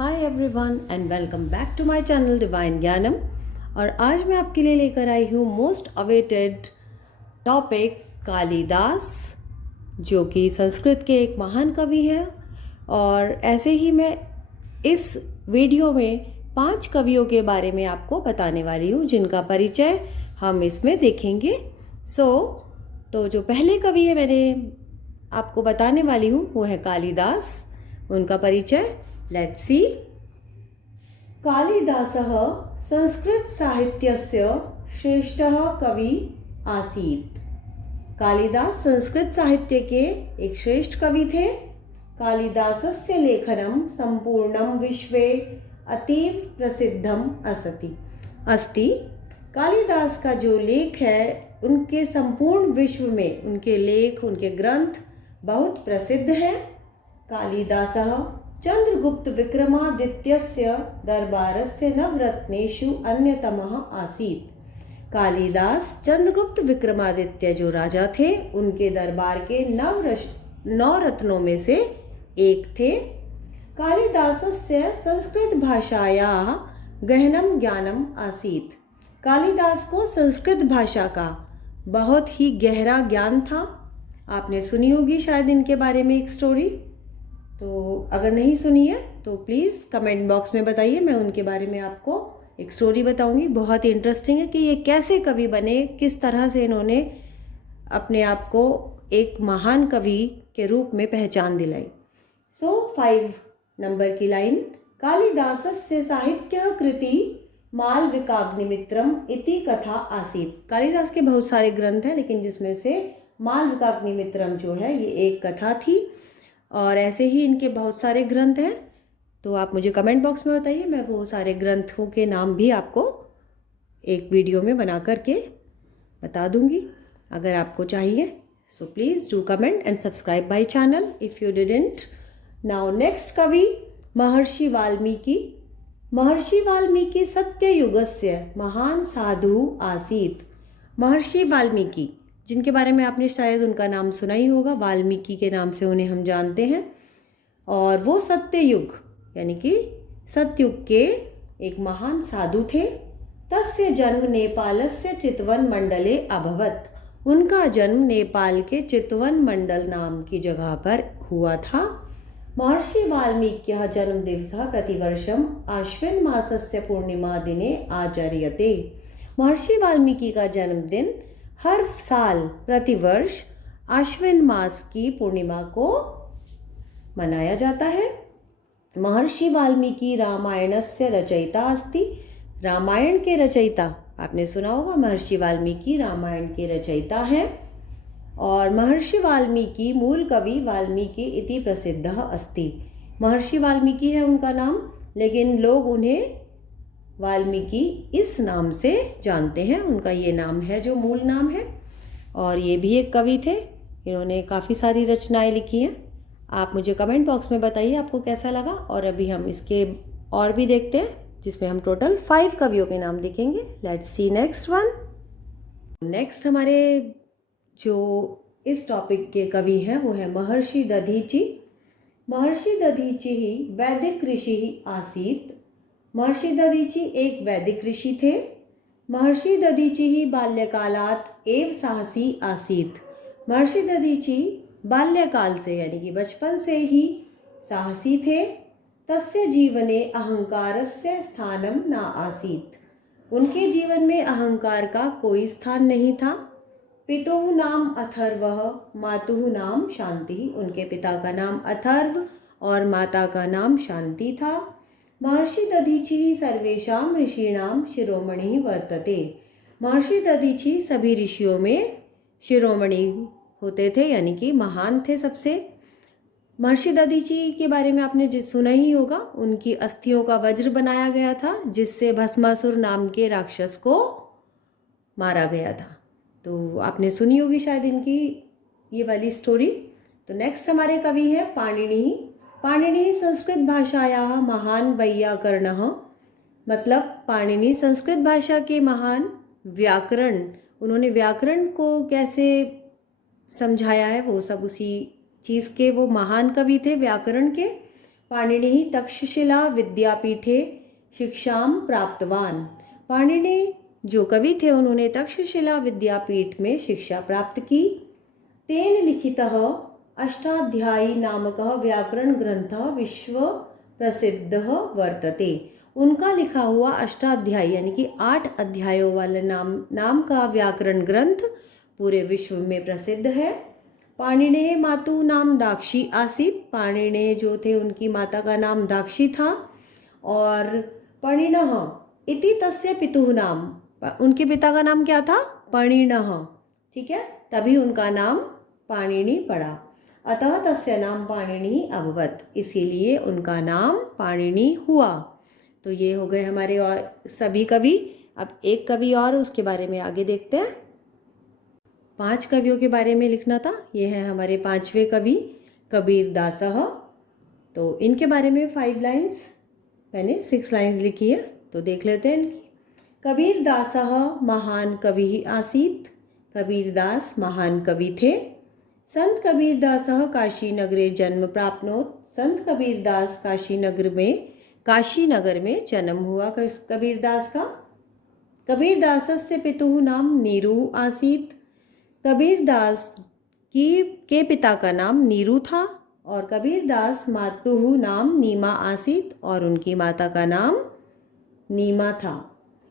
Hi everyone and welcome back to my channel divine Gyanam. और आज मैं आपके लिए लेकर आई हूँ मोस्ट अवेटेड टॉपिक कालिदास, जो कि संस्कृत के एक महान कवि हैं। और ऐसे ही मैं इस वीडियो में 5 कवियों के बारे में आपको बताने वाली हूँ, जिनका परिचय हम इसमें देखेंगे। तो जो पहले कवि है मैंने आपको बताने वाली हूँ वो है कालिदास। उनका परिचय लेट्स सी। कालिदासः संस्कृतसाहित्यस्य श्रेष्ठः कवि आसीत्। कालिदास संस्कृत साहित्य के एक श्रेष्ठ कवि थे। कालिदासस्य लेखनं संपूर्णं विश्वे अतीव प्रसिद्धम अस्ति। कालिदास का जो लेख है उनके संपूर्ण विश्व में उनके लेख, उनके ग्रंथ बहुत प्रसिद्ध हैं। कालिदासः चंद्रगुप्त विक्रमादित्यस्य दरबारस्य नवरत्नेषु अन्यतमः आसीत्। कालिदास चंद्रगुप्त विक्रमादित्य जो राजा थे उनके दरबार के 9 रत्नों में से एक थे। कालिदासस्य संस्कृत भाषायाः गहनं ज्ञानम आसीत्। कालिदास को संस्कृत भाषा का बहुत ही गहरा ज्ञान था। आपने सुनी होगी शायद इनके बारे में एक स्टोरी। तो अगर नहीं सुनी है तो प्लीज़ कमेंट बॉक्स में बताइए, मैं उनके बारे में आपको एक स्टोरी बताऊंगी। बहुत ही इंटरेस्टिंग है कि ये कैसे कवि बने, किस तरह से इन्होंने अपने आप को एक महान कवि के रूप में पहचान दिलाई। 5 नंबर की लाइन, कालिदासस्य साहित्य कृति मालविकाग्निमित्रम इति कथा आसीत्। कालिदास के बहुत सारे ग्रंथ हैं, लेकिन जिसमें से मालविकाग्निमित्रम जो है ये एक कथा थी। और ऐसे ही इनके बहुत सारे ग्रंथ हैं। तो आप मुझे कमेंट बॉक्स में बताइए, मैं वो सारे ग्रंथों के नाम भी आपको एक वीडियो में बना करके बता दूंगी अगर आपको चाहिए। So please do comment and subscribe my channel if you didn't. Now next कवि महर्षि वाल्मीकि। महर्षि वाल्मीकि सत्ययुगस्य महान साधु आसीत्। महर्षि वाल्मीकि, जिनके बारे में आपने शायद उनका नाम सुना ही होगा, वाल्मीकि के नाम से उन्हें हम जानते हैं। और वो सत्ययुग यानी कि सतयुग के एक महान साधु थे। तस्य जन्म नेपालस्य चितवन मंडले अभवत्। उनका जन्म नेपाल के चितवन मंडल नाम की जगह पर हुआ था। महर्षि वाल्मीक्यः जन्मदिवसः प्रतिवर्षम् आश्विन मासस्य पूर्णिमा दिने आचर्यते। महर्षि वाल्मीकि का जन्मदिन हर साल प्रतिवर्ष आश्विन मास की पूर्णिमा को मनाया जाता है। महर्षि वाल्मीकि रामायणस्य रचयिता अस्ति। रामायण के रचयिता आपने सुना होगा, महर्षि वाल्मीकि रामायण के रचयिता हैं। और महर्षि वाल्मीकि मूल कवि वाल्मीकि इति प्रसिद्धः अस्ति। महर्षि वाल्मीकि है उनका नाम, लेकिन लोग उन्हें वाल्मीकि इस नाम से जानते हैं। उनका ये नाम है जो मूल नाम है। और ये भी एक कवि थे, इन्होंने काफ़ी सारी रचनाएं लिखी हैं। आप मुझे कमेंट बॉक्स में बताइए आपको कैसा लगा। और अभी हम इसके और भी देखते हैं, जिसमें हम टोटल 5 कवियों के नाम देखेंगे। Let's see next one. Next हमारे जो इस टॉपिक के कवि हैं वो है महर्षि दधीचि। महर्षि दधीचि ही वैदिक ऋषि आसीत्। महर्षि दधीचि एक वैदिक ऋषि थे। महर्षि दधीचि ही बाल्यकालात् एव साहसी आसीत्। महर्षि दधीचि बाल्यकाल से यानी कि बचपन से ही साहसी थे। तस्य जीवने अहंकारस्य स्थानं न आसीत्। उनके जीवन में अहंकार का कोई स्थान नहीं था। पितुः नाम अथर्वः मातुः नाम शांति। उनके पिता का नाम अथर्व और माता का नाम शांति था। महर्षि दधीचि सर्वेषां ऋषीणां शिरोमणि वर्तते। महर्षि दधीचि सभी ऋषियों में शिरोमणि होते थे, यानी कि महान थे सबसे। महर्षि दधीचि के बारे में आपने सुना ही होगा, उनकी अस्थियों का वज्र बनाया गया था, जिससे भस्मासुर नाम के राक्षस को मारा गया था। तो आपने सुनी होगी शायद इनकी ये वाली स्टोरी। तो नेक्स्ट हमारे कवि हैं पाणिनि। पाणिनि संस्कृत भाषायाः महान वैयाकरणः। मतलब पाणिनि संस्कृत भाषा के महान व्याकरण, उन्होंने व्याकरण को कैसे समझाया है वो सब उसी चीज़ के वो महान कवि थे व्याकरण के। पाणिनिः तक्षशिला विद्यापीठे शिक्षां प्राप्तवान। पाणिनि जो कवि थे उन्होंने तक्षशिला विद्यापीठ में शिक्षा प्राप्त की। तेन लिखितः अष्टाध्यायी नामकः व्याकरण ग्रंथः विश्व प्रसिद्धः वर्तते। उनका लिखा हुआ अष्टाध्यायी यानी कि 8 अध्यायों वाला नाम का व्याकरण ग्रंथ पूरे विश्व में प्रसिद्ध है। पाणिनेः मातु नाम दाक्षी आसीत्। पाणिनि जो थे उनकी माता का नाम दाक्षी था। और पणिनः इति तस्य पितुः नाम, उनके पिता का नाम क्या था? पणिनः। ठीक है, तभी उनका नाम पाणिनि पड़ा। अतः तस्य नाम पाणिनि अभवत्, इसीलिए उनका नाम पाणिनि हुआ। तो ये हो गए हमारे और सभी कवि। अब एक कवि और, उसके बारे में आगे देखते हैं। 5 कवियों के बारे में लिखना था। ये हैं हमारे 5वें कवि कबीरदासः। तो इनके बारे में 5 लाइन्स, मैंने 6 लाइन्स लिखी है, तो देख लेते हैं इनकी। कबीरदासः महान कवि आसीत्। कबीरदास महान कवि थे। संत कबीरदासः काशीनगरे जन्म प्राप्नोत्। संत कबीरदास काशीनगर में जन्म हुआ कबीरदास का। कबीरदासस्य पितुः नाम नीरुः आसीत्। कबीरदास के पिता का नाम नीरू था। और कबीरदास मातुः नाम नीमा आसीत्, और उनकी माता का नाम नीमा था।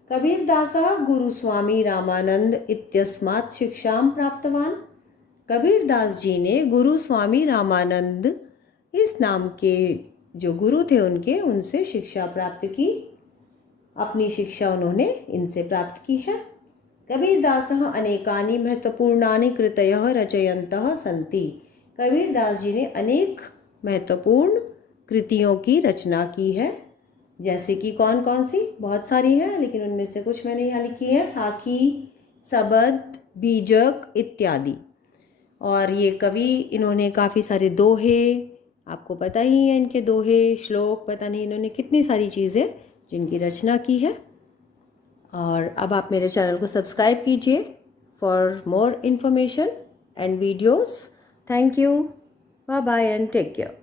कबीरदासः गुरुस्वामी रामानंद इत्यस्मात् शिक्षां प्राप्तवान। कबीरदास जी ने गुरु स्वामी रामानंद इस नाम के जो गुरु थे उनसे शिक्षा प्राप्त की। अपनी शिक्षा उन्होंने इनसे प्राप्त की है। कबीरदासः अनेकानि महत्वपूर्णानि कृतयः रचयन्तः सन्ति। कबीरदास जी ने अनेक महत्वपूर्ण कृतियों की रचना की है। जैसे कि कौन कौन सी? बहुत सारी हैं, लेकिन उनमें से कुछ मैंने यहाँ लिखी है। साखी, सबद, बीजक इत्यादि। और ये कवि इन्होंने काफ़ी सारे दोहे, आपको पता ही है इनके दोहे, श्लोक, पता नहीं इन्होंने कितनी सारी चीज़ें जिनकी रचना की है। और अब आप मेरे चैनल को सब्सक्राइब कीजिए for more information and videos. Thank you, bye bye and take care.